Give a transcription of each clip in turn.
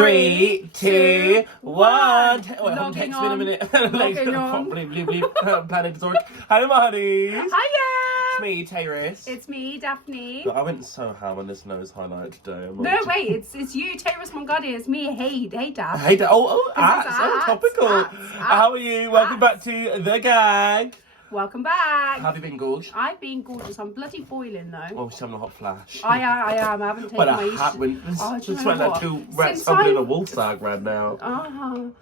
3, 2, 1. Wait, Logging text me in a minute. Logging on. Bleep. Planning to talk. Hello, my honeys. Hiya. It's me, Tyrus. It's me, Daphne. Look, I went so ham on this nose highlight today. No, wait, it's you, Tyrus Mongardi. It's me. Hey, Daph. Hey, so ads, topical. ads. How are you? Welcome back to The Gang. Welcome back. Have you been gorgeous? I've been gorgeous. I'm bloody boiling though. Oh, she's having a hot flash. I am. I haven't taken But my a hat went. Oh, do you It's know like that what? two rats Since humping in I- a wool sag right now. Oh.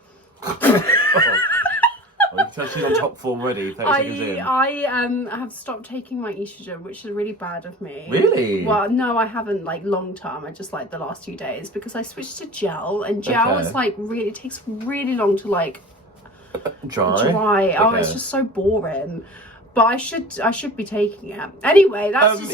You can tell she's on top form already. 30 seconds in. I have stopped taking my estrogen, which is really bad of me. Really? Well, no, I haven't like long term. I just like the last few days because I switched to gel, and gel is like really, it takes really long to like dry. Oh, it's just so boring. But I should be taking it anyway. That's just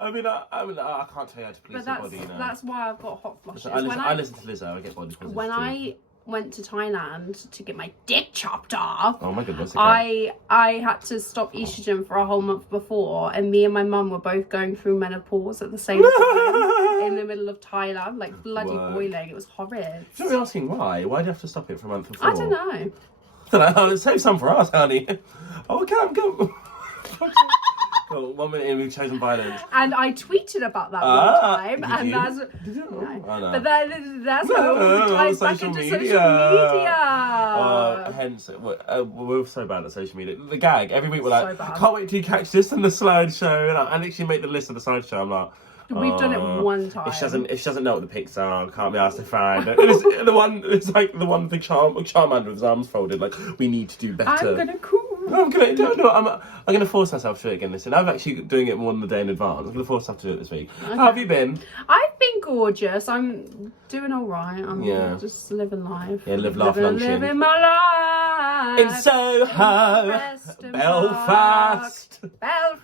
I mean, I can't tell you how to please your body. That's why I've got hot flushes. I listen to Lizzo. I get body positive. When I went to Thailand to get my dick chopped off. Oh my goodness. Okay. I had to stop estrogen for a whole month before, and me and my mum were both going through menopause at the same time in the middle of Thailand, like bloody boiling. It was horrid. Should we be asking why? Why do you have to stop it for a month before? I don't know. Save some for us, honey. Oh, go. Cool. 1 minute in, we've chosen violence. And I tweeted about that one time, and you? that's Did you? no. Oh, no. But that's how it ties back social into media. social media. Hence, we're so bad at social media. The gag, every week we're like, So bad. can't wait till you catch this in the slideshow. And I literally make the list of the slideshow. I'm like, We've done it one time. If she doesn't know what the pics are, can't be asked to find it. It's like the one big Charmander with his arms folded. Like, we need to do better. I'm gonna cool. I'm gonna force myself to do it again. Listen, I'm actually doing it more than a day in advance. I'm gonna force myself to do it this week. Okay. How have you been? I've been gorgeous. I'm doing all right. I'm just living life. Yeah, living my life in Soho, Belfast,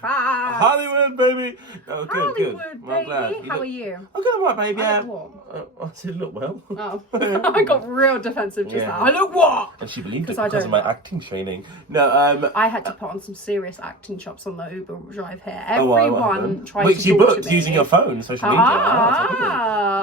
Hollywood, baby. Oh, good. Hollywood, Well, I'm glad. baby. How are you? I'm good, alright, baby. I Yeah. look I said look well. Oh, I got real defensive just now. I look what? And she believed it because of my acting training. No, I had to put on some serious acting chops on the Uber drive here. Everyone tried to talk you booked to me. using your phone, social media.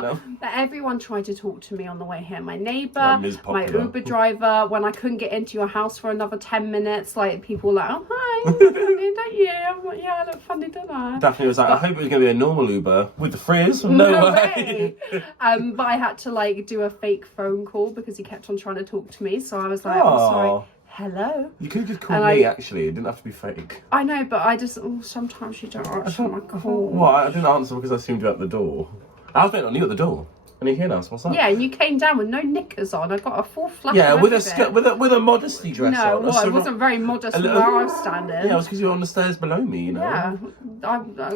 No. But everyone tried to talk to me on the way here. My neighbour, Ms. my Popular. Uber driver. When I couldn't get into your house for another 10 minutes, like people were like, "Oh hi, you look funny, don't you?" I'm like, "Yeah, I look funny, don't I?" Daphne was like, "I hope it was going to be a normal Uber with the frizz." No way. But I had to like do a fake phone call because he kept on trying to talk to me. So I was like, "I'm sorry." Hello. You could have just called me, actually. It didn't have to be fake. I know, but I just... sometimes you don't answer my call. Well, I didn't answer because I assumed you were at the door. I was waiting on you at the door. And you're here now, so what's up? Yeah, and you came down with no knickers on. I got a full flash. Yeah, with a skirt, with a modesty dress on. No, well, it wasn't very modest where I was standing. Yeah, it was because you were on the stairs below me, you know. Yeah, I've got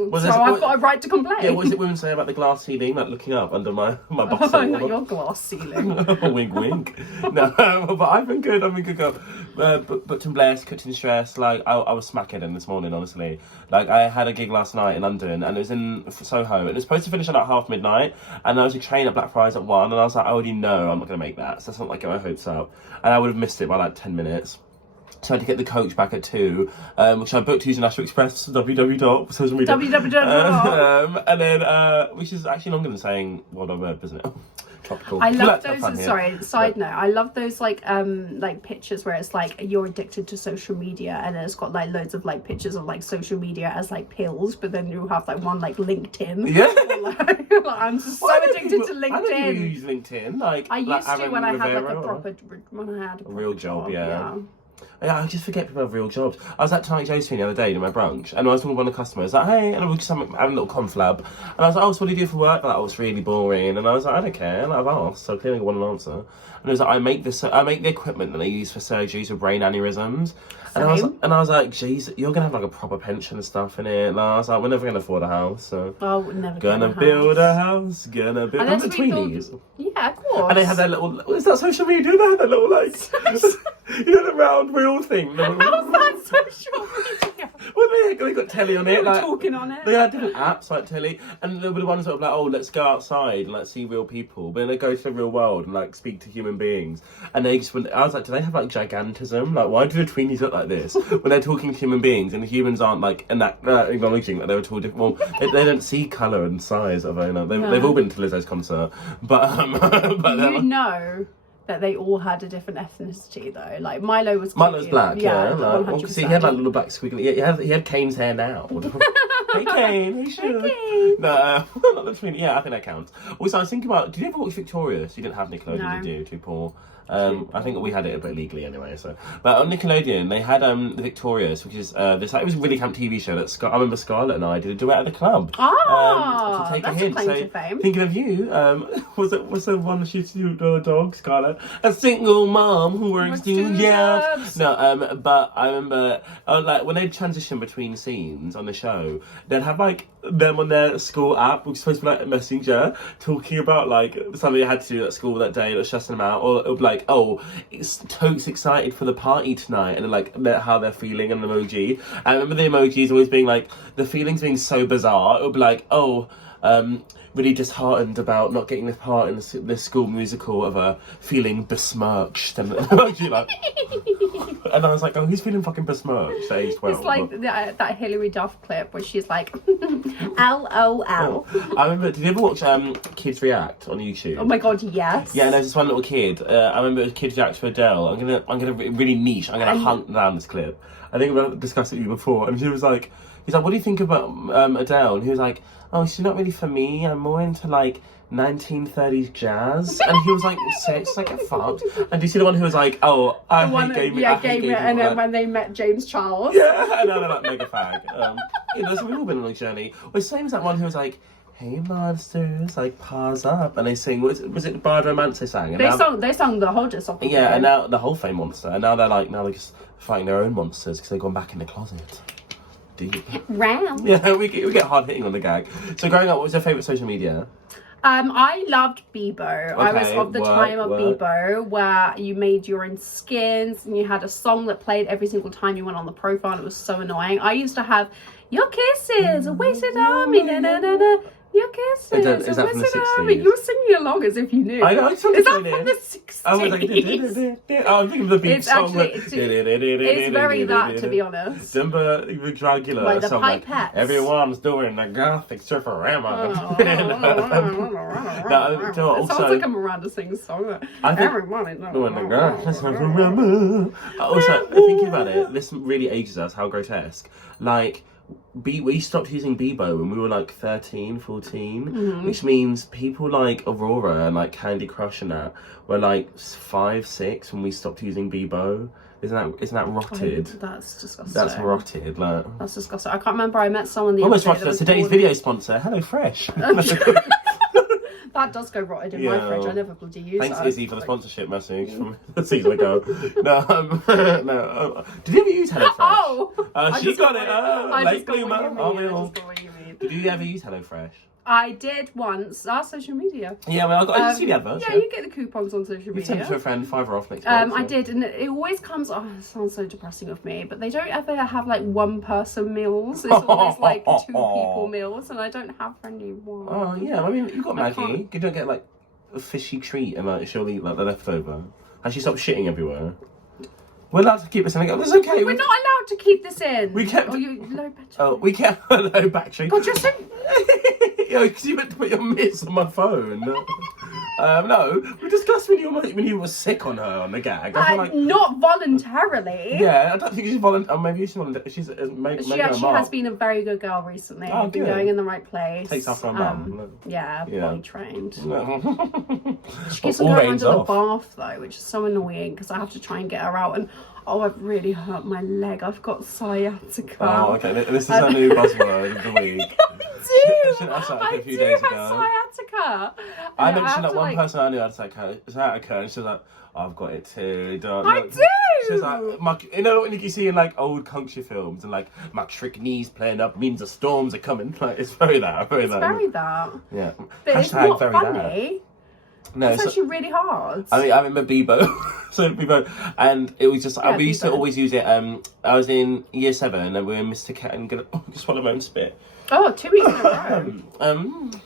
a right to complain. Yeah, what is it women say about the glass ceiling, like looking up under my bottom? Oh, not your glass ceiling. Wink, wink. No, but I've been good, girl. Booked and blessed, cooked in stress. Like, I was smackheading this morning, honestly. Like, I had a gig last night in London, and it was in Soho, and it was supposed to finish at like midnight, and there was a train at Blackfriars at 1, and I was like, I already know I'm not going to make that, so that's not like get my hopes up. And I would have missed it by like 10 minutes. So I had to get the coach back at 2, which I booked using National Express, www.social media. www. And then, which is actually longer than saying World Wide Web, isn't it? Tropical. I love those. Sorry, side note. I love those like pictures where it's like you're addicted to social media, and then it's got like loads of like pictures of like social media as like pills, but then you have like one like LinkedIn. Yeah. like, I'm so addicted to LinkedIn. I didn't even use LinkedIn. I used to Aaron when I had like Rivera, a proper real job. Yeah. I just forget people have real jobs. I was at Tiny Josephine the other day doing my brunch, and I was talking to one of the customers, like, hey, and we were just having a little conflab, and I was like, oh, so what do you do for work? Like, oh, it's really boring, and I was like, I don't care, and I've asked, so clearly I want an answer. And it was like, I make the equipment that they use for surgeries with brain aneurysms, and I was like, geez, you're gonna have like a proper pension and stuff in it. And I was like, we're never gonna afford a house, so we're never gonna build a house, gonna build. And I'm between these. Yeah, of course. And they had their little. Is that social media? They had their little like. You know the round wheel thing? How's that social media? Well, they got telly on it. They were like, talking on it. They had different apps like telly, and there were the ones that were like, oh, let's go outside and like see real people. But then they go to the real world and like speak to human beings. And they just, I was like, do they have like gigantism? Like, why do the tweenies look like this when they're talking to human beings and the humans aren't like acknowledging that they were two different? Well, they don't see colour and size of it. They've all been to Lizzo's concert, but you know that they all had a different ethnicity though. Like Milo's black, yeah. Like, well, he had like little black squiggly. He had Kane's hair now. Hey Kane, hey Sean. Hey Kane. No, not the twin. Yeah, I think that counts. Also, I was thinking about. Did you ever watch Victorious? You didn't have Nickelodeon, No. did you? Too poor. I think we had it a bit illegally anyway. So, but on Nickelodeon they had the Victorious, which is this. It was a really camp TV show that I remember Scarlett and I did a duet at the club. Ah, to take that's a hint. a claim So, to fame. thinking of you, was the one she used to do the dog, Scarlett? A single mom who works two jobs. No, but I remember like when they'd transition between scenes on the show, they'd have like them on their school app, which was supposed to be like a messenger, talking about like something they had to do at school that day that was stressing them out, or it would be like, oh, it's totes excited for the party tonight, and then like how they're feeling, and an emoji. I remember the emojis always being like the feelings being so bizarre. It would be like, oh, really disheartened about not getting this part in this school musical, of feeling besmirched, and emoji like. And I was like, oh, who's feeling fucking besmirched at age 12? It's like that Hilary Duff clip where she's like, LOL. I remember, did you ever watch Kids React on YouTube? Oh my god, yes. Yeah, and there's this one little kid. I remember it was Kids React to Adele. I'm gonna really niche. I'm gonna hunt down this clip. I think we've discussed it with you before. And he's like, what do you think about Adele? And he was like, oh, she's not really for me. I'm more into like 1930s jazz. And he was like, it's like a fuck. And do you see the one who was like, oh, I hate gay men. Yeah, gay men. And then when they met James Charles. Yeah, and now they're like mega fag. So we've all been on a journey. Well, same as that one who was like, hey monsters, like paws up, and they sing. Was it Bad Romance they sang? And they sung the whole song. Yeah, and now the whole fame monster, and now they're just fighting their own monsters because they've gone back in the closet. Deep. Round. Yeah, we get hard hitting on the gag. So growing up, what was your favourite social media? I loved Bebo. I was of the time of work. Bebo, where you made your own skins and you had a song that played every single time you went on the profile, and it was so annoying. I used to have your kisses, a wasted on me, na na na na. Your kisses, is that from the 60s? You were singing along as if you knew. I know. Is that from the 60s? I was like, I'm thinking of the beat song. It's very that, to be honest. Remember the Dragula Like the song, pipettes. everyone's doing the gothic surferama. It sounds like a Miranda Sings song. Everybody's doing the gothic surferama. Also, thinking about it, this really ages us, how grotesque. Like, we stopped using Bebo when we were like 13, 14, which means people like Aurora and like Candy Crush and that were like 5, 6 when we stopped using Bebo. Isn't that rotted? That's disgusting. That's rotted. Like, that's disgusting. I can't remember. I met someone the almost other day. rotted. Today's video sponsor, HelloFresh. That does go rotted in my fridge. I never bloody use Thanks, that. Izzy, for the sponsorship message from a season ago. No. Did you ever use HelloFresh? Oh! She got it. I just got what you mean. Did you ever use HelloFresh? I did once. Our social media. Yeah, well, I see the adverts. Yeah, you get the coupons on social media. You send it to a friend, £5 off next month. I did, and it always comes. Oh, it sounds so depressing of me, but they don't ever have like one person meals. It's always like 2 people meals, and I don't have anyone. Oh yeah, I mean you've got Maggie. You don't get like a fishy treat and like she'll eat like the leftover. And she stopped shitting everywhere. We're allowed to keep this in. It's okay. We're not allowed to keep this in. We kept. Oh, you low battery. Oh, we kept low battery. God, you're so. Yo, because you meant to put your mitts on my phone. No, we discussed when you were sick on her on the gag. I feel like, not voluntarily. Yeah, I don't think she's volunteer. Maybe she's volunteer. She actually has been a very good girl recently. Oh, been going in the right place. Takes after her mum. Yeah, body trained. She keeps All on going reins under the off. bath though, which is so annoying because I have to try and get her out. And I've really hurt my leg. I've got sciatica. Oh, okay. This is our new buzzword of the week. I do have sciatica. I mentioned that one person I knew had sciatica, and she was like, I've got it too. I do. She was like, you know when you see in like old country films and like my trick knees playing up means the storms are coming. Like it's very that. Very that. Yeah. But Hashtag it's not very funny. that. No, it's actually really hard. I mean, I remember Bebo. So we both, and it was just we used to both. always use it. I was in year 7, and we were Mr. Cat and gonna just swallow my own spit. Oh, 2 weeks in a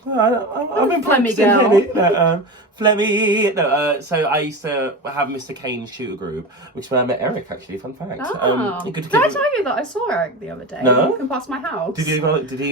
row. I've been practicing here. Flemmy. No, so I used to have Mr. Kane's shooter group, which is where I met Eric, actually. Fun fact. Oh. Good to Did I tell you that I saw Eric the other day? No? Walking past my house. Did he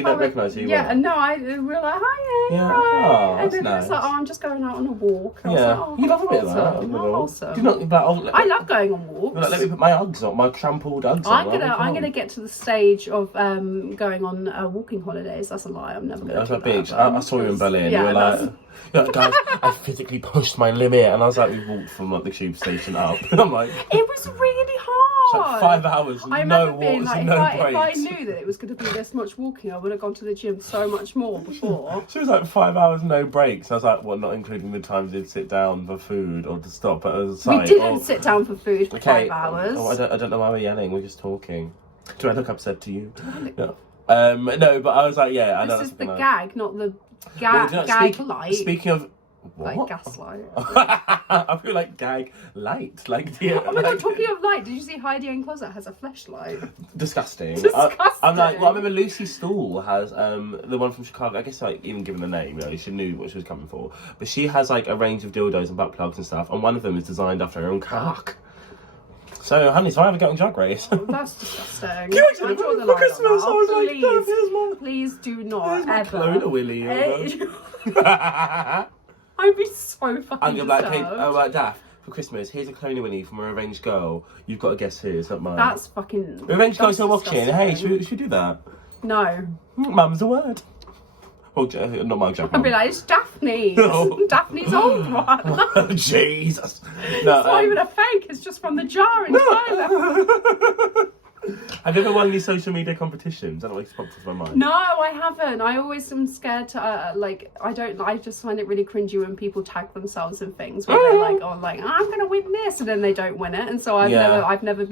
not recognise you? Yeah, no, we were like, hi, Yeah. hi. Oh, and that's then nice. it's like, oh, I'm just going out on a walk. I was Yeah. like, oh, You love a bit of that. awesome. Awesome. Do you not, like, I love going on walks. Like, let me put my Uggs on, my trampled Uggs on. I'm gonna get to the stage of going on walking holidays. That's a lie. I'm never gonna. That's do a beach. that, I saw you in Berlin. Yeah, you were like, guys, I physically pushed my limit, and I was like, we walked from like the tube station up. And I'm like, it was really hard. It's like 5 hours, I no remember being walks, like, no if I breaks. knew that it was going to be this much walking, I would have gone to the gym so much more before. She was like 5 hours, no breaks. I was like, what, not including the times you'd sit down for food or to stop at a site? We didn't sit down for food for Okay. 5 hours. Oh, I don't know why we're yelling. We're just talking. Do I look upset to you? No. No, but I was like, yeah, I know. This is the gag. gag, not the light. Speaking of what? Like gaslight. I feel like gag light, like the. Oh my god! Talking of light, did you see Heidi in Closet has a flashlight? Disgusting. Disgusting. I'm like, well, I remember Lucy Stool has the one from Chicago. I guess like even given the name, you know, she knew what she was coming for. But she has like a range of dildos and butt plugs and stuff, and one of them is designed after her own cock. So, honey, so I ever get on Drag Race? Oh, that's disgusting. I draw the line Christmas, I was like, no, here's my, please do not my ever. clone of Willy. I'd be so fucking I'm gonna be like, hey, disturbed. Daff, for Christmas, here's a clone of Willy from a Revenge Girl. You've got to guess who, it's not mine. That's fucking. Revenge Girl's that's still watching. disgusting. Hey, should we do that? No. Mum's a word. Well, not my joke. I'd be like, it's Daphne's. No. Daphne's old one. Jesus. It's not even a fake, it's just from the jar inside them. Have you ever won any social media competitions? I don't know, it's popped into my mind. No, I haven't. I always am scared to, I just find it really cringy when people tag themselves in things where they're like, oh, like, I'm going to win this, and then they don't win it. And so I've never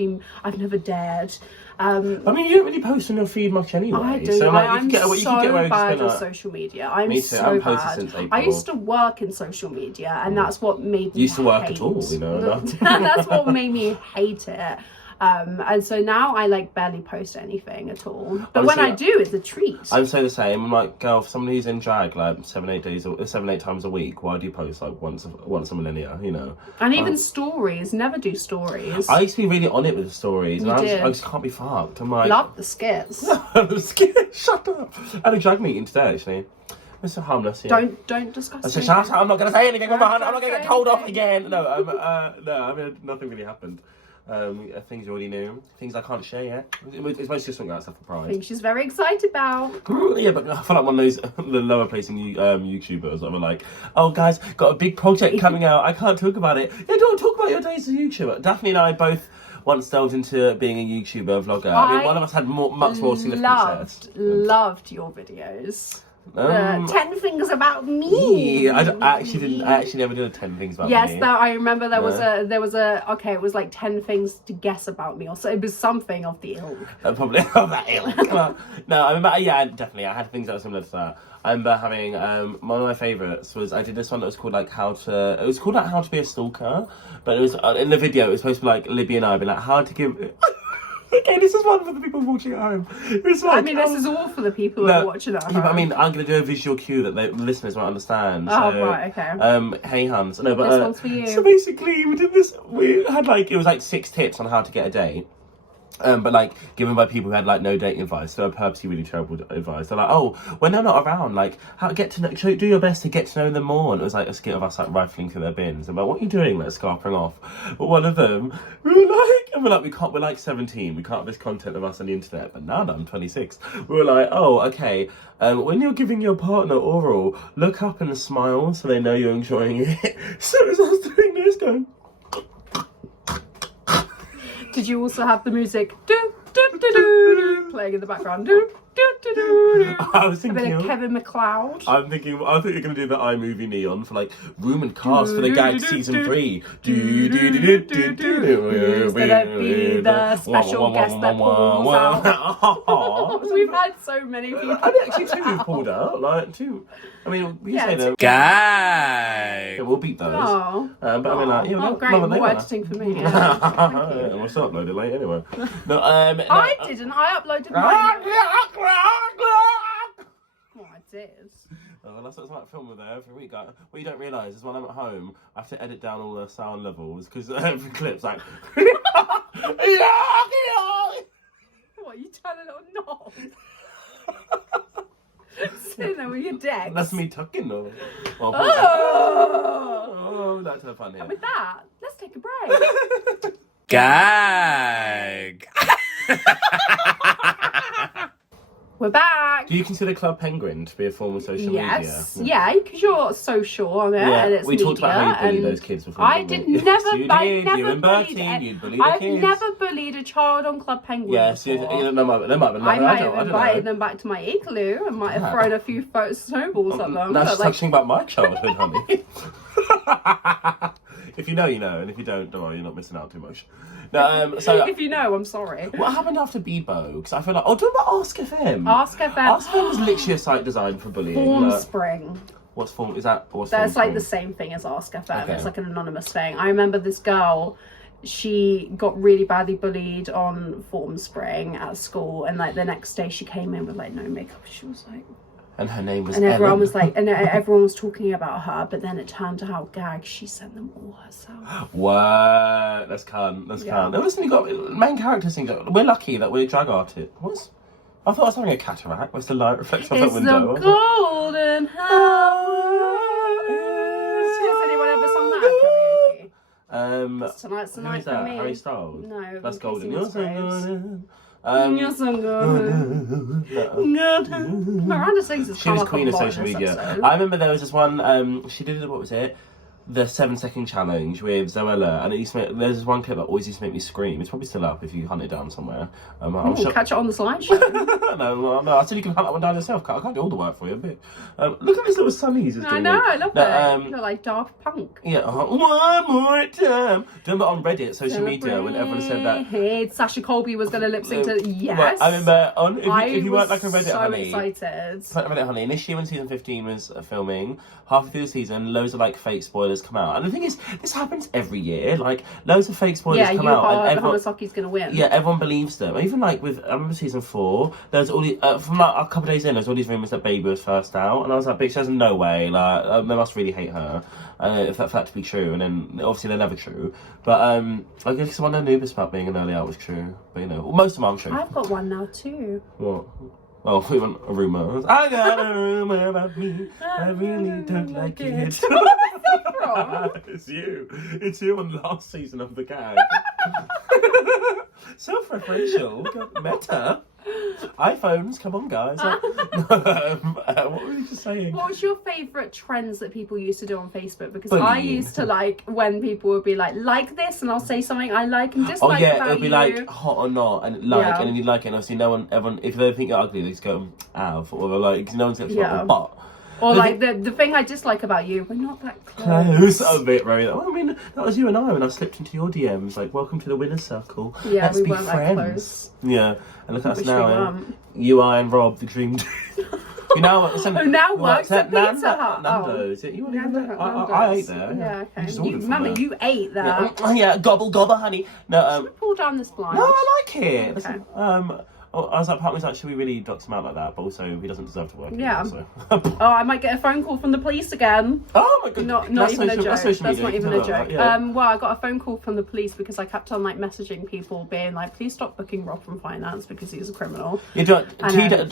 dared. I mean, you don't really post on your feed much anyway. I do. So, like, I'm you so can get away with bad just with like, social media. I'm me too. so I'm posted bad. since April. I used to work in social media, and that's what made me used to work hate. at all, you know. That's what made me hate it. And so now I like barely post anything at all. But when I do, it's a treat. I'm so the same. I'm like, girl, for somebody who's in drag like 7-8 times a week, why do you post like once a millennia? You know. And even stories, never do stories. I used to be really on it with the stories, and did. I just can't be fucked. I'm like, Love the skits. Shut up. I had a drag meeting today actually. It's so harmless. Yeah. Don't discuss. I said, shut up. I'm not going to say anything. I'm not going to get told off again. No, I mean nothing really happened. Things you already knew, things I can't share yet. It's mostly just something like stuff for pride. I think she's very excited about. Yeah, but I feel like one of those the lower placing YouTubers that were like, "Oh, guys, got a big project coming out. I can't talk about it." Yeah, don't talk about your days as a YouTuber. Daphne and I both once delved into being a YouTuber vlogger. I mean, one of us had much more significant success. Loved your videos. 10 things about me. I actually never did a 10 things about me. Yes, I remember there was it was like 10 things to guess about me, or so it was something of the ilk. Probably of that ilk. No, I remember. Yeah, definitely. I had things that were similar to that. I remember having one of my favourites was I did this one that was called like how to be a stalker, but it was in the video it was supposed to be like Libby and I being like how to give. Okay, this is one for the people watching at home. This is all for the people who are watching at home. Yeah, but I mean, I'm going to do a visual cue that the listeners won't understand. Oh, so, right, okay. Hey, Hans. No, but this one's for you. So basically, we did this. We had like it was like 6 tips on how to get a date. But like given by people who had like no dating advice, so purposely really terrible advice. They're like, oh, when they're not around, like how get to know, do your best to get to know them more. And it was like a skit of us like rifling through their bins. And like, what are you doing? Like scarping off. But one of them, we're like 17. We can't have this content of us on the internet. But now that I'm 26, we were like, oh, okay. When you're giving your partner oral, look up and smile so they know you're enjoying it. So as I was doing this, going. Did you also have the music playing in the background? I was thinking a bit of Kevin MacLeod. I think you're going to do the iMovie neon for like room and cast for the gag season 3. Who's gonna be the special guest that pulls out? We've had so many people. I mean, actually 2 we've pulled out. Like 2. I mean, we say that. Gag. we'll beat those. Oh. But I mean, like, yeah, great, more editing for me. Yeah. We'll still upload it late anyway. No, I didn't. I uploaded mine. Oh, I did. Oh, that's what it's like filming there every week. What you don't realise is when I'm at home, I have to edit down all the sound levels because every clip's like. What, you tell a little knob? Sitting there with your decks. That's me tucking though. Well, Oh, that's no fun here. and with that, let's take a break. Gag. We're back. Do you consider Club Penguin to be a form of social media? Yes, yeah, because you're social on it, and it's we talked about how you bully those kids before. I didn't did we? never. Yes, you I did. never You and bullied. Bertie, you'd bully the I've kids. never bullied a child on Club Penguin. Yes, before. they might have been. I might have invited them back to my igloo and might have thrown a few snowballs at them. That's but, like, touching about my childhood, honey. If you know, you know, and if you don't worry, you're not missing out too much. No, so if you know, I'm sorry. what happened after Bebo? Because I feel like, do you remember Ask FM? Ask FM. Ask FM was literally a site designed for bullying. Form like, Spring. what's form? Is that what's That's form like the Spring? same thing as Ask FM. Okay. It's like an anonymous thing. I remember this girl. She got really badly bullied on Form Spring at school, and like the next day she came in with like no makeup. She was like. And her name was And everyone Ellen. was like, and everyone was talking about her, but then it turned out gag. She sent them all herself. What? That's cunt. That's cunt. Now listen, you got main characters thing. We're lucky that we're drag artists. What's? I thought I was having a cataract. What's the light reflects off that It's window? the golden hour. Has anyone ever sung that at karaoke? Tonight's the night who's for that? me. Harry Styles. No, That's Casey golden. You're so Musgraves. golden. You're so golden. Miranda sings this. She was queen of social media. I remember there was this one. She did what was it? The 7-second challenge with Zoella, and it used to make, there's this one clip that always used to make me scream. It's probably still up if you hunt it down somewhere. Ooh, catch it on the slideshow. no, I said you can hunt that one down yourself. I can't do all the work for you, but look at these little sunnies. I know, I love it. You look like Daft Punk. Yeah, one more time. Do you remember on Reddit, social media, when everyone said that? Sasha Colby was going to lip sync to yes. Well, I remember on if you weren't like a Reddit so honey. excited. Reddit honey. Initially, when season 15 was filming, halfway through the season, loads of like fake spoilers come out, and the thing is, this happens every year. Like loads of fake spoilers come out, and everyone, Hamasaki's going to win. yeah, everyone believes them. Even like with I remember season 4, there's all the from like a couple of days in, there's all these rumors that Baby was first out, and I was like, bitch, there's no way. Like they must really hate her. If that to be true, and then obviously they're never true. But I guess one I knew about being an early out was true. But you know, well, most of them aren't true. I've got one now too. What? Oh, we want a rumour. I got a rumour about me. I really don't like it. Where's that from? It's you. It's you on the last season of the gag. Self-referential. Meta. iPhones, come on, guys. What were you just saying? What was your favourite trends that people used to do on Facebook? Because Bullying. I used to like when people would be like this, and I'll say something I like and dislike Oh yeah, about it'll be you. like hot or not, and like, Yeah. and then you like it, and obviously no one, everyone, if they think you're ugly, they just go, "Av," or like, because no one's gets Yeah. but. Or The like the thing I dislike about you, we're not that close. Close a bit, right? Well, I mean, that was you and I when I slipped into your DMs. Like, welcome to the winner's circle. Yeah, Let's we be weren't that friends. close. Yeah, and look at us Which now. we Eh? weren't. You, I, and Rob, the dream. You know, Who now works at Pizza Hut. Nando's. You weren't even there. I Nando's. ate there. Yeah, okay. just ordered from Remember, there. you ate there. Yeah. Yeah, gobble gobble, honey. No, Should we pull down this blind? no, I like it. Okay. Listen, I was like, part of me's like, should we really dox him out like that? But also, he doesn't deserve to work. Yeah. Anymore, Oh, I might get a phone call from the police again. Oh my god. Not That's even social, a joke. That's, social That's media. not You even can a tell joke. that, yeah. Well, I got a phone call from the police because I kept on like messaging people, being like, "Please stop booking Rob from finance because he's a criminal." Yeah,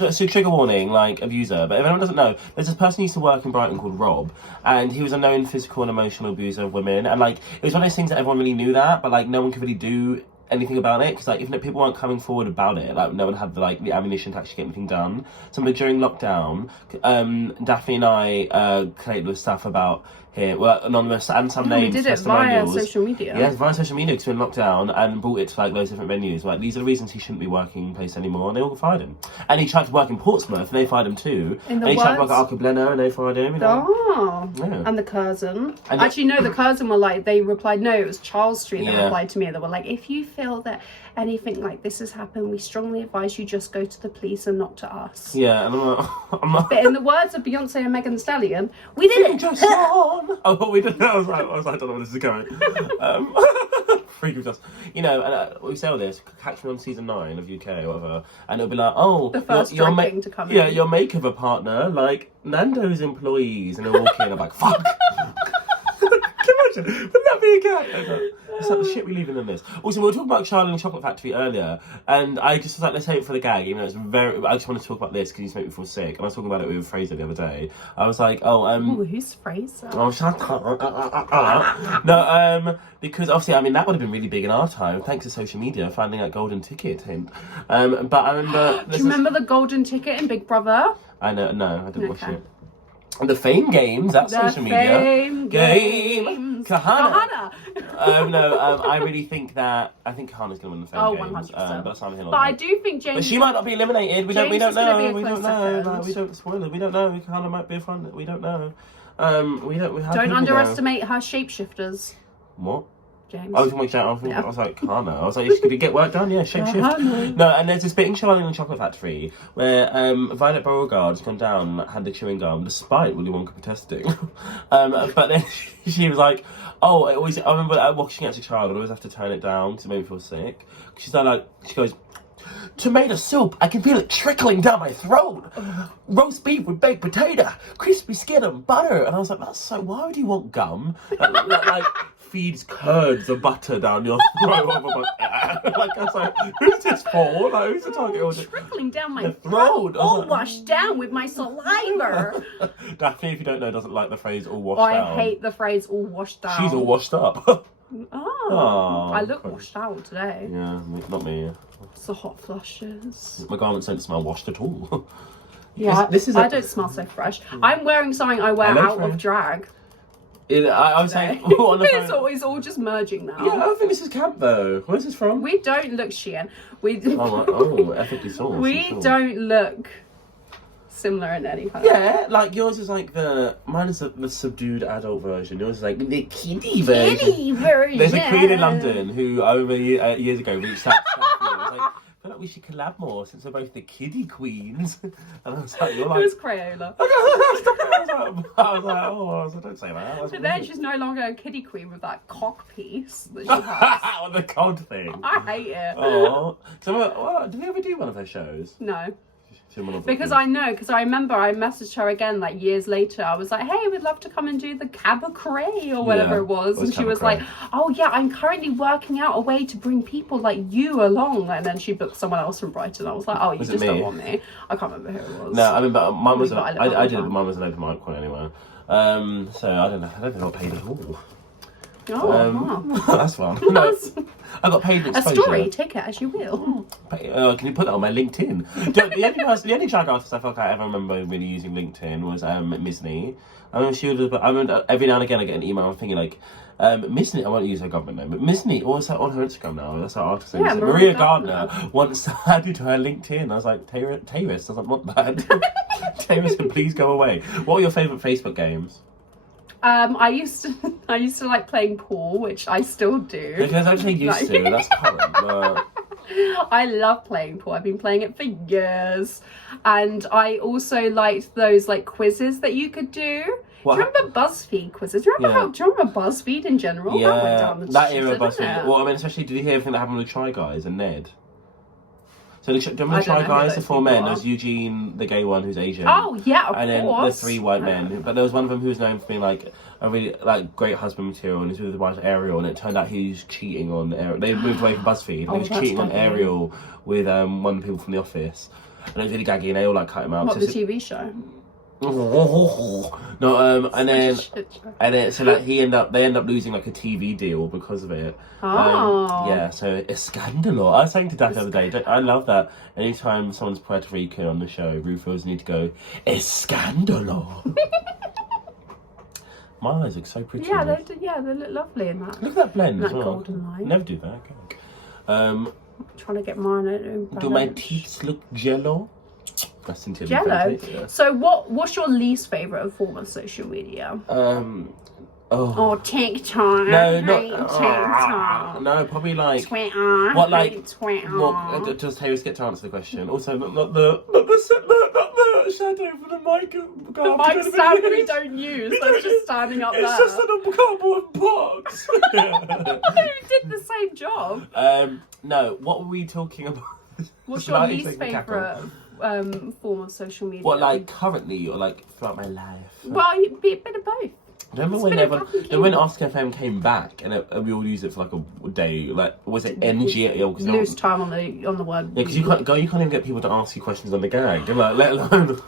so trigger warning, like abuser. But if anyone doesn't know, there's this person who used to work in Brighton called Rob, and he was a known physical and emotional abuser of women. And like, it was one of those things that everyone really knew that, but like, no one could really do anything about it because like even if people weren't coming forward about it, like no one had the ammunition to actually get anything done. So during lockdown, Daphne and I collated with stuff about here, well, anonymous and some names. We did it via testimonials. social media. Yes, via social media because we're in lockdown, and brought it to like those different venues. Like these are the reasons he shouldn't be working in place anymore, and they all fired him. And he tried to work in Portsmouth, and they fired him too. In the and he tried to work words- at Arca and they fired him. You know? Oh, Yeah. and the cousin. And Actually, no, the cousin were like, they replied, no, it was Charles Street that Yeah. replied to me. They were like, if you feel that anything like this has happened, we strongly advise you just go to the police and not to us. Yeah, and I'm like, But in the words of Beyonce and Megan Thee Stallion, we did it. just on gum. Oh, we didn't know. I was like, I don't know where this is going. Freaking dust. You know, and we say all this, catch me on season 9 of UK or whatever, and it'll be like, oh, the first your thing to come in. Yeah, your makeover partner, like Nando's employees, and they'll walk in and I'm like, fuck. Can you imagine? Wouldn't that be a gag? It's like the shit we leave in the list. Also, we were talking about Charlie and the Chocolate Factory earlier, and I just was like, let's save it for the gag, even though it's very. I just want to talk about this because you just make me feel sick. And I was talking about it with Fraser the other day. I was like, Ooh, who's Fraser? Oh, shut up. No, because obviously, I mean, that would have been really big in our time, thanks to social media, finding out golden ticket hint. But I remember. Do you remember the golden ticket in Big Brother? I know, no, I didn't watch it. And the Fame Games, that's social media. Fame Games. Kahana. I really think that Kahana's gonna win the Fame Games. 100%. But that's neither here nor But I there. do think James. But she might not be eliminated. We don't know. We don't know. Like, We don't spoil it. We don't know. Kahana might be a fun. We don't know. Don't underestimate her shapeshifters. What? James. I was like, Kahana. I was like, could you get work done? Yeah, shapeshift. No, and there's this bit in Charlie and the Chocolate Factory where Violet Beauregard has gone down and had the chewing gum despite Willy Wonka protesting. But then she was like, oh, I remember watching it as a child, I always have to turn it down because it made me feel sick. She's like, she goes, tomato soup, I can feel it trickling down my throat. Roast beef with baked potato, crispy skin and butter. And I was like, that's so, why would you want gum? Like feeds curds of butter down your throat. Like, I was like, who's this for? Like, who's the target audience? Trickling down my throat, all washed down with my saliva. Daphne, if you don't know, doesn't like the phrase all washed down. I hate the phrase all washed down. She's all washed up. Oh, I look washed out today. Yeah, not me. It's the hot flushes. My garments don't smell washed at all. Yeah, I don't smell so fresh. I'm wearing something I wear out of drag. I was saying, on the phone. It's all just merging now. Yeah, I think this is camp though. Where's this from? We don't look Shein. Ethically sourced. We don't look similar in any kind of like yours is like mine is the subdued adult version. Yours is like the kiddie version. There's a queen in London who over years ago reached out to me and was like, I feel like we should collab more since we're both the kiddie queens. And I was like, you're like... It was Crayola. I was like, oh, don't say that. But then she's no longer a kiddie queen with that cock piece that she has. The cod thing. I hate it. Oh. So, did they ever do one of her shows? No. Because I remember I messaged her again like years later. I was like, hey, we'd love to come and do the cabaret or whatever it was. And she was like, oh yeah, I'm currently working out a way to bring people like you along. And then she booked someone else from Brighton. I was like, oh, you just don't want me. I can't remember who it was. No, I mean, but mine was I did it, but mine was an open mic one anyway. So I don't think I got paid at all. That's fun. No, I got paid exposure. A story, take it as you will. Can you put that on my LinkedIn? The only drag artist I felt like I ever remember really using LinkedIn was Misney. I mean, every now and again I get an email thinking like, Misney, I won't use her government name, but Misney, also on her Instagram now, that's her artist name. Yeah, Maria Gardner once added to her LinkedIn. I was like, Tavis doesn't want that. Tavis, please go away. What were your favourite Facebook games? I used to like playing pool, which I still do. Because I say used to, that's current. But... I love playing pool. I've been playing it for years. And I also liked those like quizzes that you could do. What? Do you remember BuzzFeed quizzes? Do you remember BuzzFeed in general? Yeah, that went down the that era of BuzzFeed. Well, I mean, especially, did you hear everything that happened with Try Guys and Ned? So do you remember Try Guys, the 4 men? There's Eugene, the gay one who's Asian. Oh yeah, of course. And then the 3 white men. But there was one of them who was known for being like a really like great husband material, and he's with the wife Ariel, and it turned out he was cheating on Ariel. They moved away from BuzzFeed, and he was cheating on Ariel with one of the people from The Office. And it was really gaggy, and they all like cut him out. What, the TV show? No, and then so like they end up losing like a TV deal because of it. Yeah, so it's scandalous. I was saying to Dad the other day, I love that anytime someone's Puerto Rican on the show, Ruth feels the need to go, it's scandalous. My eyes look so pretty. Yeah, they look lovely in that. Look at that blend as well. Golden light. Never do that. Okay. Trying to get mine in. Do my teeth look jello? Jello. Yeah. So what's your least favourite form of social media? TikTok. No, not TikTok. No, probably like Twitter. What like Twitter. Well, does Taylor get to answer the question? Also, not the that shadow for the mic. The mic stand we don't use. That's just standing up there. It's just in a cardboard box. Who did the same job? No, what were we talking about? What's your least favourite form of social media? What, like currently or like throughout my life? Well, a bit of both. Remember when Ask FM came back and we all used it for like a day? Like, was it NG? Lose time on the word. Yeah, because you can't even get people to ask you questions on the gag, like, let alone.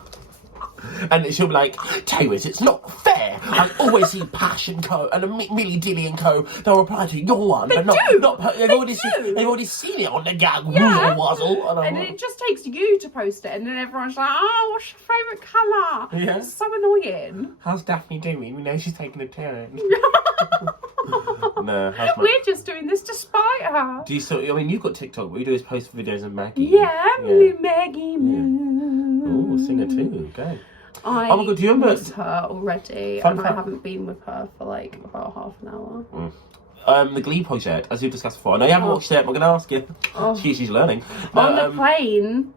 And she'll be like, Taywis, it's not fair. I always see Pash and Co. and Millie Dilly and Co. They'll reply to your one, but they've already seen it on the gag. Yeah. Wuzzle. And it just takes you to post it, and then everyone's like, "Oh, what's your favourite colour?" Yeah. It's so annoying. How's Daphne doing? We know she's taking a turn. No, we're just doing this to spite her. Do you still? I mean, you've got TikTok. What you do is post videos of Maggie. Yeah. Maggie. Oh, singer too. Okay. I oh my god, do you remember? miss her already, and I haven't been with her for like about half an hour. The Glee project, as we've discussed before. I know you haven't watched it. I'm going to ask you. She's learning. On the plane.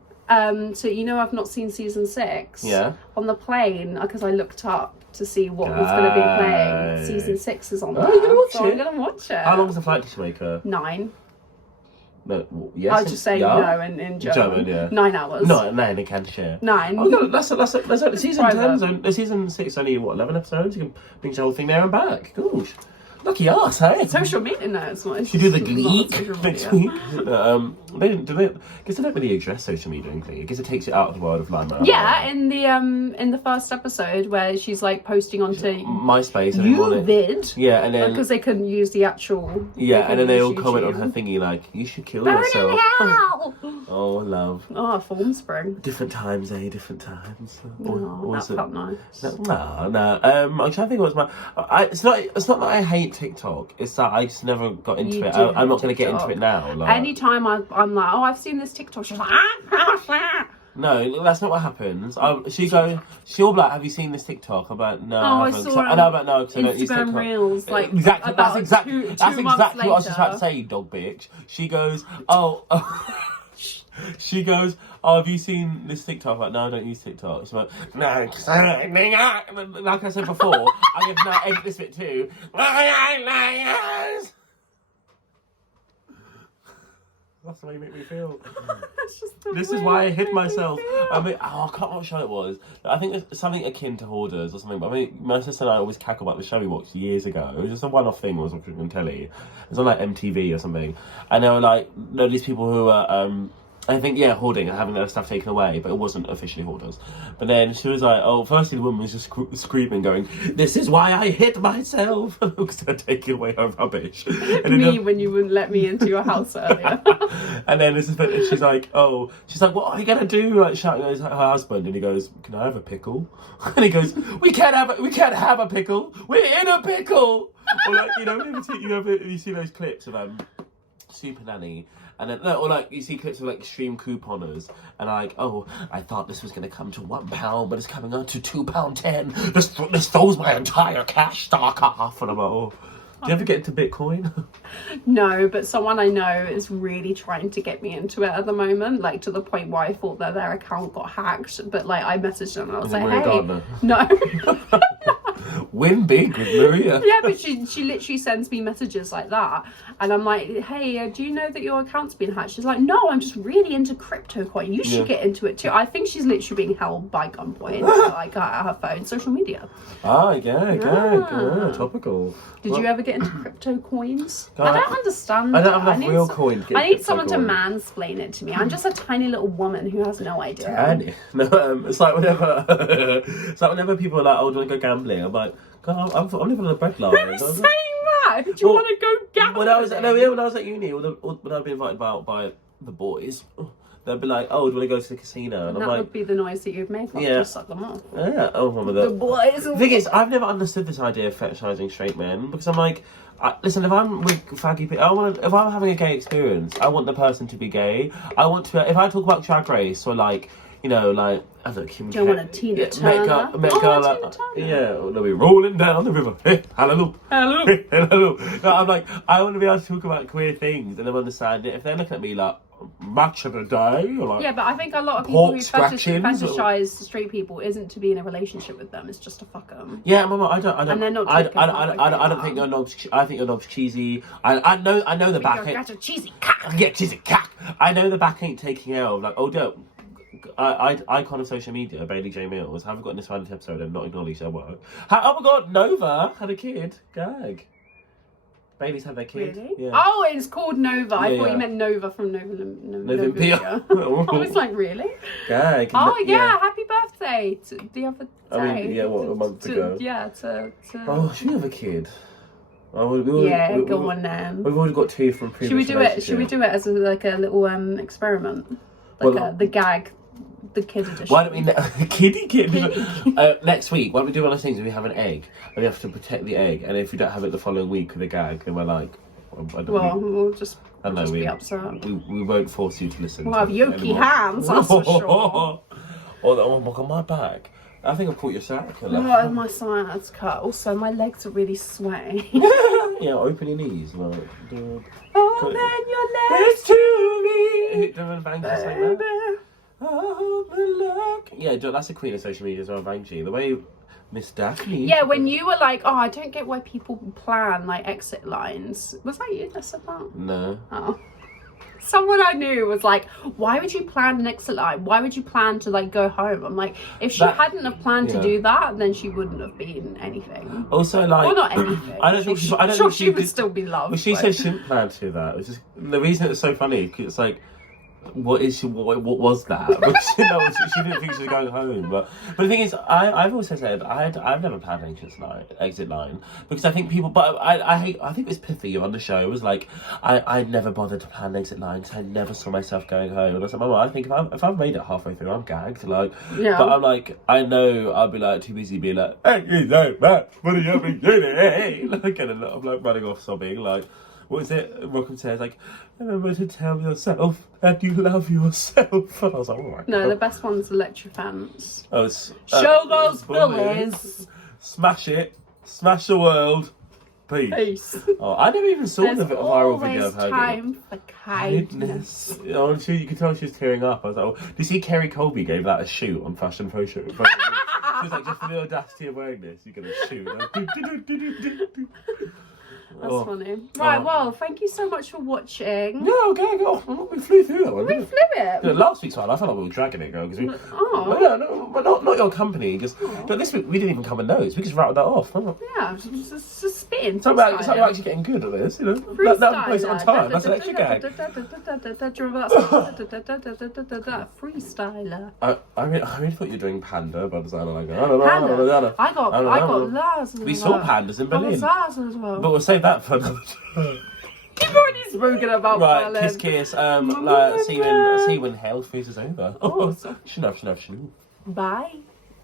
So you know I've not seen season 6. Yeah. On the plane, because I looked up to see what was going to be playing. Season 6 is on there. You're gonna watch so it? I'm going to watch it. How long is the flight to Jamaica? 9. No, yes. I'll just say no in German. Yeah. 9 hours. No, 9 in can share. 9. Oh, no, that's the season 10. The season 6 only 11 episodes. You can binge the whole thing there and back. Gosh, lucky us, hey? Social media, no, it's not. You do the Gleek next week. They guess they don't really address social media in Glee. I guess it takes you out of the world of limelight. Yeah, in the first episode where she's like posting onto MySpace. Uvid. Yeah, and then because they couldn't use the actual. Yeah, and then they all comment on her thingy like, "You should kill yourself." Oh, love. Oh, form spring. Different times, Different times. Oh, that felt nice. No. I'm trying to think what was my. It's not that I hate TikTok. It's that I just never got into it. I'm not going to get into it now. Like, anytime I'm like, oh, I've seen this TikTok. She's like, no, that's not what happens. She'll be like, have you seen this TikTok? I'm like, no. Oh, I haven't. I know about no because I don't use TikTok. Instagram Reels, like exactly. That's exactly two what I was just about to later. say, dog bitch. She goes, oh. She goes, oh, have you seen this TikTok? I'm like, no, I don't use TikTok. She's like, no, like I said before, I have now edit this bit too. That's the way you make me feel. This is why I hid myself. I mean, I can't remember what show it was. I think it's something akin to Hoarders or something. But I mean, my sister and I always cackle about the show we watched years ago. It was just a one-off thing. It was on telly. It was on like MTV or something. And there were like these people who were I think, hoarding and having their stuff taken away, but it wasn't officially hoarders. But then she was like, oh, firstly the woman was just screaming, going, this is why I hit myself, because they're taking away her rubbish. And me when you wouldn't let me into your house earlier. And then she's like, what are you going to do? Like shouting at her husband, and he goes, can I have a pickle? And he goes, we can't have a pickle, we're in a pickle. Or like, you see those clips of Super Nanny, and then or like you see clips of like extreme couponers, and like, oh, I thought this was going to come to £1, but it's coming on to £2.10. This throws my entire cash stock off, and I'm like, oh. Do you ever get into Bitcoin? No, but someone I know is really trying to get me into it at the moment, like to the point where I thought that their account got hacked, but like I messaged them and I was like, hey, Gardner? No. Win big with Maria. Yeah, but she literally sends me messages like that, and I'm like, hey, do you know that your account's been hacked? She's like, no, I'm just really into crypto coin. You should get into it too. I think she's literally being held by gunpoint, like at her phone, social media. Topical. Did you ever get into crypto coins? I don't understand. I don't have enough real coin. I need someone to mansplain it to me. I'm just a tiny little woman who has no idea. Tiny? No, it's like whenever people are like, oh, do you want to go gambling? I'm like, God, I'm living on a bread line. Who's saying that? Do you want to go gambling? When I was at uni, or when I'd be invited out by the boys, they'd be like, oh, do you want to go to the casino? And I'm that like, would be the noise that you'd make. Like, just suck them off. Yeah, the boys. The thing is, I've never understood this idea of fetishizing straight men, because I'm like, listen, if I'm with faggy people, if I'm having a gay experience, I want the person to be gay. I want to, if I talk about Drag Race or like, like, I don't know, Kim Don't want a Tina Turner. They'll be rolling down the river. Hey, hallelujah. Hello. Hallelujah. No, I'm like, I want to be able to talk about queer things and them understand it. If they're looking at me like, match of the day. Or like, yeah, but I think a lot of people pork who scratchings, fetishize straight people isn't to be in a relationship with them. It's just to fuck them. Yeah, Mama, I don't. And they're not I taken off don't think your knob's. I think your knob's cheesy. I know the back. That's a cheesy cock. Yeah, cheesy cock. I know the back ain't taking out. Like, oh, don't. Icon of social media, Bailey J Mills. Haven't gotten this one episode and not acknowledged her work. Oh my God, Nova had a kid. Gag. Bailey's had their kid. Really? Yeah. Oh, it's called Nova. I thought Yeah. you meant Nova from Nova. Novempia. I was like, really? Gag. Oh yeah, happy birthday to the other day. I mean, yeah, what, a month ago? Yeah, to. Oh, should we have a kid? Oh, Go on then. We've already got 2 from previous Should we do it? Should we do it as a little experiment? Like the gag, the kid edition. Why don't we kitty? Next week, why don't we do one of those things where we have an egg and we have to protect the egg, and if we don't have it the following week with a gag, then we're like, we'll just be upset. We won't force you to listen. We'll have yoki hands, that's for sure. Oh my God, my back. I think I caught your sack. Oh, my sciatic's cut. Also, my legs are really sweaty. Yeah, open your knees. Like, open your legs to me. Don't bang just like that. Yeah, that's the queen of social media as well, Banksy. The way Miss Daphne. Yeah, when you were like, oh, I don't get why people plan like exit lines. Was that you that said that? No. Oh. Someone I knew was like, why would you plan an exit line? Why would you plan to like go home? I'm like, if she hadn't have planned to do that, then she wouldn't have been anything. Also, like, well, not anything. I don't think she would still be loved. Well, she said she didn't plan to do that. It was just the reason it was so funny because it's like, what was that? She didn't think she was going home. But the thing is, I've also said I've never planned an exit line because I think people. But I think it was pithy on the show. It was like I never bothered to plan an exit line because I never saw myself going home. And I said, Mama, I think if I've made it halfway through, I'm gagged. Like, yeah. But I'm like, I know I'll be like too busy being like, hey, you know, Matt, what are you having today? Like, and I'm like running off sobbing like. What is it? Rockham says, like, remember to tell yourself that you love yourself. And I was like, oh my No, God. the best one's Electric Fence. Oh, it's... Show those bullies. Smash it. Smash the world. Peace. Oh, I never even saw the viral video of her. There's time for kindness. Oh, you could tell she was tearing up. I was like, oh, did you see Kerry Colby gave that a shoot on Fashion Pro Show? She was like, just for the audacity of wearing this, you're going to shoot. That's funny. Right, well, thank you so much for watching. No, okay, go. We flew through that one. We flew it. Yeah, last week's one, I felt like we were dragging it, girl. Because not your company. Because this week we didn't even cover notes. We just rattled that off. Yeah, just spitting. It's like we're actually getting good at this, you know. That place on time. That's an extra gag. Freestyler. I really thought you were doing Panda, but I was like, I don't know. I got Lars. We saw pandas in Berlin. Lars as well. But we'll save that for another time. You've already spoken about Right, Berlin. kiss. See you when hell freezes over. Oh, Schnuff. Bye.